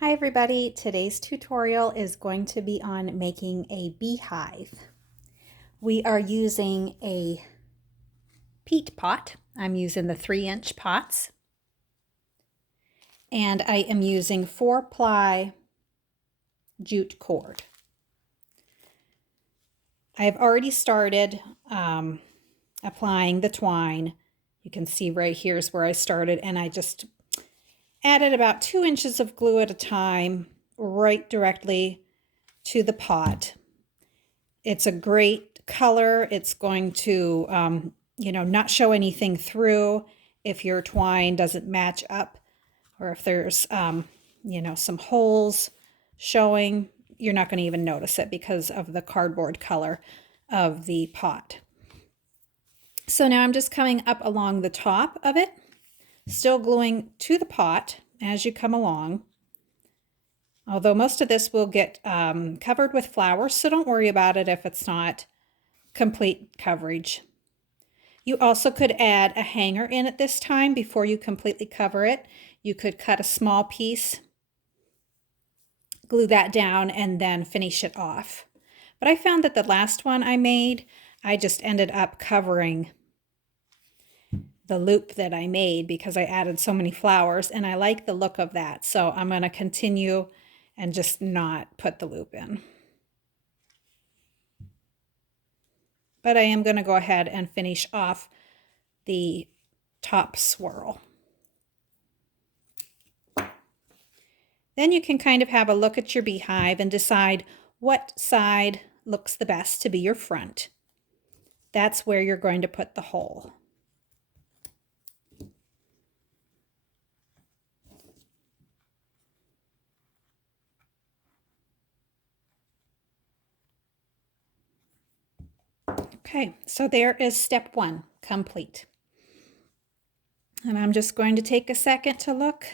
Hi everybody, today's tutorial is going to be on making a beehive. We are using a peat pot. I'm using the 3-inch pots. And I am using 4-ply jute cord. I've already started applying the twine. You can see right here is where I started, and I just added about 2 inches of glue at a time right directly to the pot. It's a great color. It's going to, not show anything through if your twine doesn't match up, or if there's, some holes showing. You're not going to even notice it because of the cardboard color of the pot. So now I'm just coming up along the top of it, still gluing to the pot as you come along. Although most of this will get covered with flowers, so don't worry about it if it's not complete coverage. You also could add a hanger in at this time before you completely cover it. You could cut a small piece, glue that down, and then finish it off. But I found that the last one I made, I just ended up covering the loop that I made because I added so many flowers, and I like the look of that. So I'm going to continue and just not put the loop in. But I am going to go ahead and finish off the top swirl. Then you can kind of have a look at your beehive and decide what side looks the best to be your front. That's where you're going to put the hole. Okay, so there is step 1 complete. And I'm just going to take a second to look.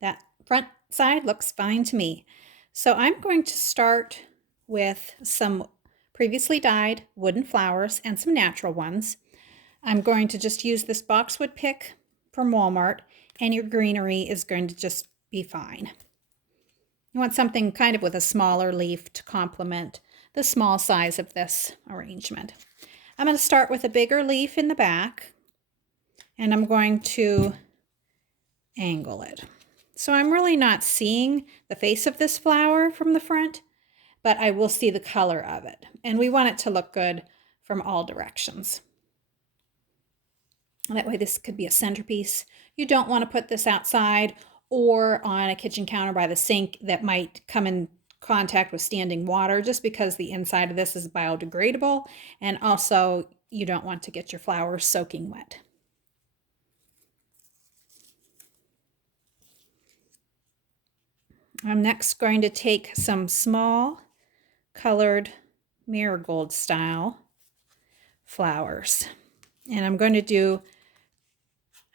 That front side looks fine to me. So I'm going to start with some previously dyed wooden flowers and some natural ones. I'm going to just use this boxwood pick from Walmart, and your greenery is going to just be fine. You want something kind of with a smaller leaf to complement the small size of this arrangement. I'm going to start with a bigger leaf in the back, and I'm going to angle it. So I'm really not seeing the face of this flower from the front, but I will see the color of it. And we want it to look good from all directions. That way this could be a centerpiece. You don't want to put this outside or on a kitchen counter by the sink that might come in contact with standing water, just because the inside of this is biodegradable, and also you don't want to get your flowers soaking wet. I'm next going to take some small colored marigold style flowers, and I'm going to do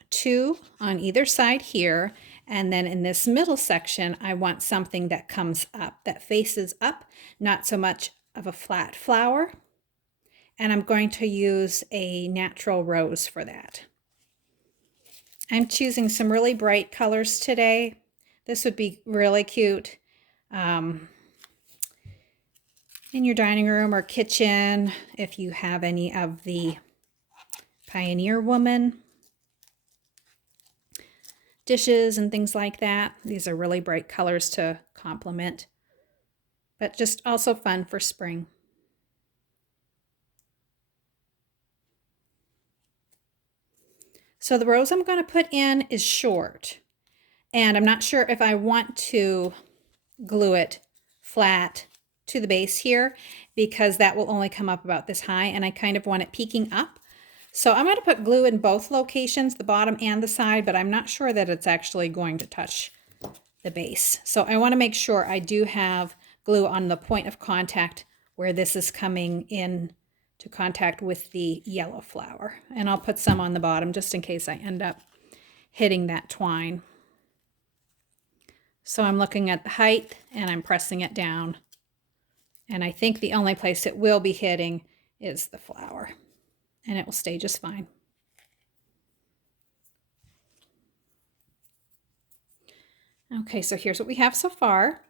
2 on either side here, and then in this middle section I want something that comes up, that faces up, not so much of a flat flower, and I'm going to use a natural rose for that. I'm choosing some really bright colors today. This would be really cute in your dining room or kitchen if you have any of the Pioneer Woman dishes and things like that. These are really bright colors to complement, but just also fun for spring. So the rose I'm going to put in is short, and I'm not sure if I want to glue it flat to the base here, because that will only come up about this high, and I kind of want it peeking up. So I'm going to put glue in both locations, the bottom and the side, but I'm not sure that it's actually going to touch the base. So I want to make sure I do have glue on the point of contact where this is coming in to contact with the yellow flower. And I'll put some on the bottom just in case I end up hitting that twine. So I'm looking at the height and I'm pressing it down. And I think the only place it will be hitting is the flower, and it will stay just fine. Okay, so here's what we have so far.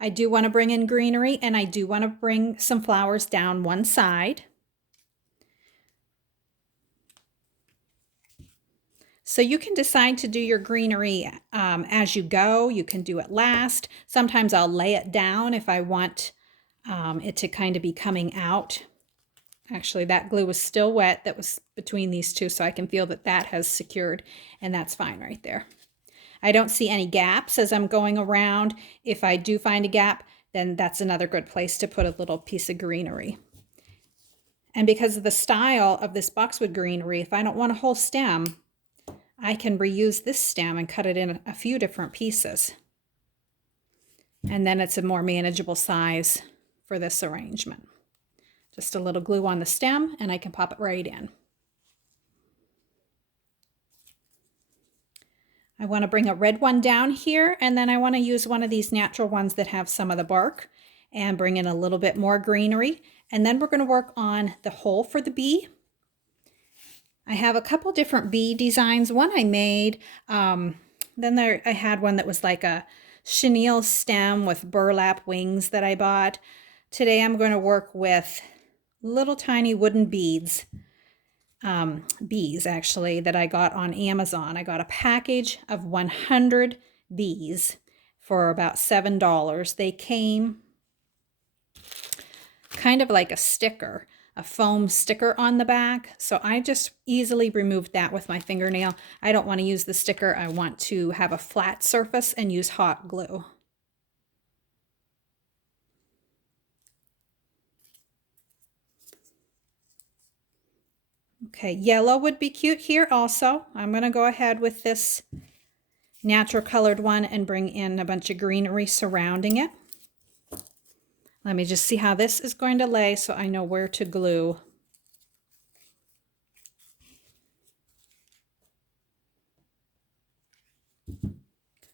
I do want to bring in greenery, and I do want to bring some flowers down one side. So you can decide to do your greenery as you go. You can do it last. Sometimes I'll lay it down if I want it to kind of be coming out. Actually, that glue was still wet that was between these two, so I can feel that that has secured, and that's fine right there. I don't see any gaps as I'm going around. If I do find a gap, then that's another good place to put a little piece of greenery. And because of the style of this boxwood greenery, if I don't want a whole stem, I can reuse this stem and cut it in a few different pieces. And then it's a more manageable size for this arrangement. Just a little glue on the stem and I can pop it right in. I want to bring a red one down here, and then I want to use one of these natural ones that have some of the bark and bring in a little bit more greenery. And then we're going to work on the hole for the bee. I have a couple different bee designs. One I made, then I had one that was like a chenille stem with burlap wings that I bought. Today I'm going to work with little tiny wooden bees actually that I got on Amazon. I got a package of 100 bees for about $7. They came kind of like a sticker, a foam sticker on the back. So I just easily removed that with my fingernail. I don't want to use the sticker. I want to have a flat surface and use hot glue. Okay, yellow would be cute here also. I'm going to go ahead with this natural colored one and bring in a bunch of greenery surrounding it. Let me just see how this is going to lay so I know where to glue.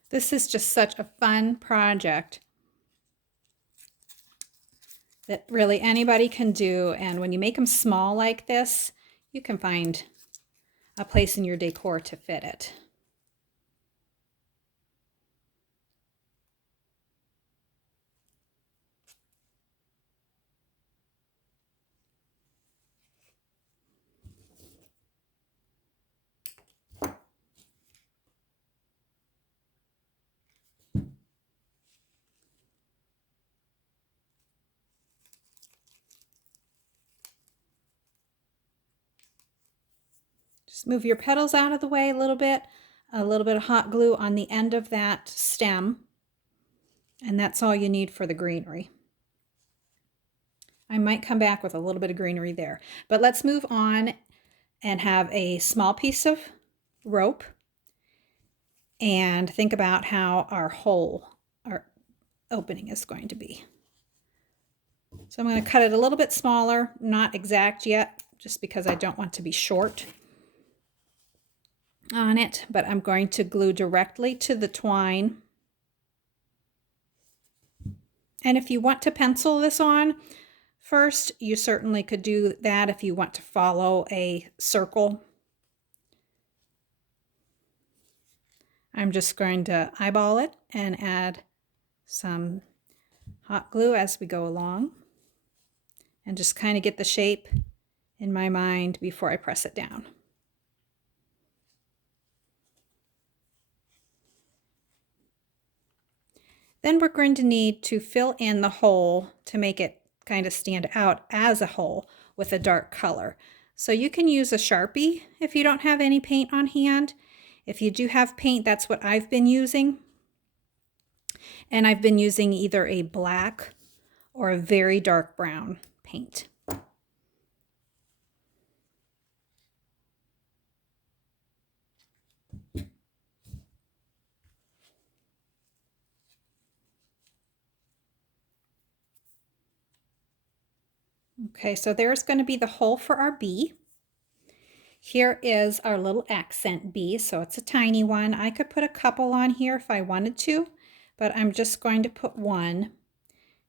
This is just such a fun project that really anybody can do. And when you make them small like this, you can find a place in your decor to fit it. Just move your petals out of the way a little bit of hot glue on the end of that stem, and that's all you need for the greenery. I might come back with a little bit of greenery there, but let's move on and have a small piece of rope and think about how our hole, our opening is going to be. So I'm going to cut it a little bit smaller, not exact yet, just because I don't want to be short on it, but I'm going to glue directly to the twine. And if you want to pencil this on first, you certainly could do that if you want to follow a circle. I'm just going to eyeball it and add some hot glue as we go along and just kind of get the shape in my mind before I press it down. Then we're going to need to fill in the hole to make it kind of stand out as a hole with a dark color. So you can use a Sharpie if you don't have any paint on hand. If you do have paint, that's what I've been using. And I've been using either a black or a very dark brown paint. Okay, so there's going to be the hole for our bee. Here is our little accent bee, so it's a tiny one. I could put a couple on here if I wanted to, but I'm just going to put one,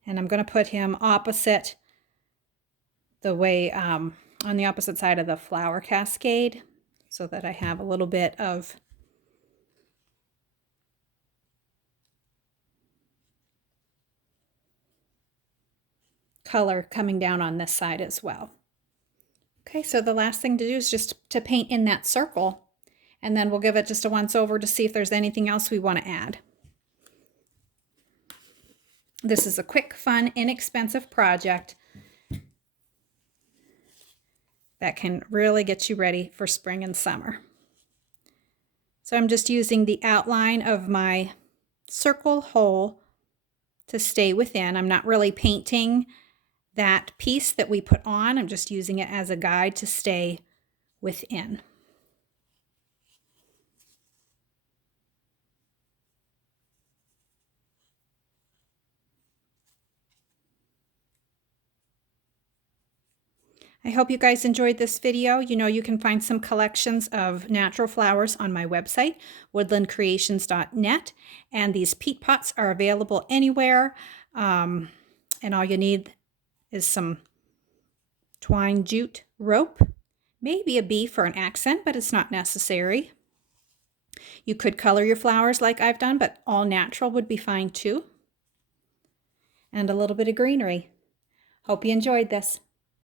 and I'm going to put him opposite the way, on the opposite side of the flower cascade, so that I have a little bit of color coming down on this side as well. Okay, so the last thing to do is just to paint in that circle, and then we'll give it just a once over to see if there's anything else we want to add. This is a quick, fun, inexpensive project that can really get you ready for spring and summer. So I'm just using the outline of my circle hole to stay within. I'm not really painting that piece that we put on. I'm just using it as a guide to stay within. I hope you guys enjoyed this video. You know, you can find some collections of natural flowers on my website, woodlandcreations.net, and these peat pots are available anywhere. And all you need is some twine jute rope, maybe a bee for an accent, but it's not necessary. You could color your flowers like I've done, but all natural would be fine too. And a little bit of greenery. Hope you enjoyed this.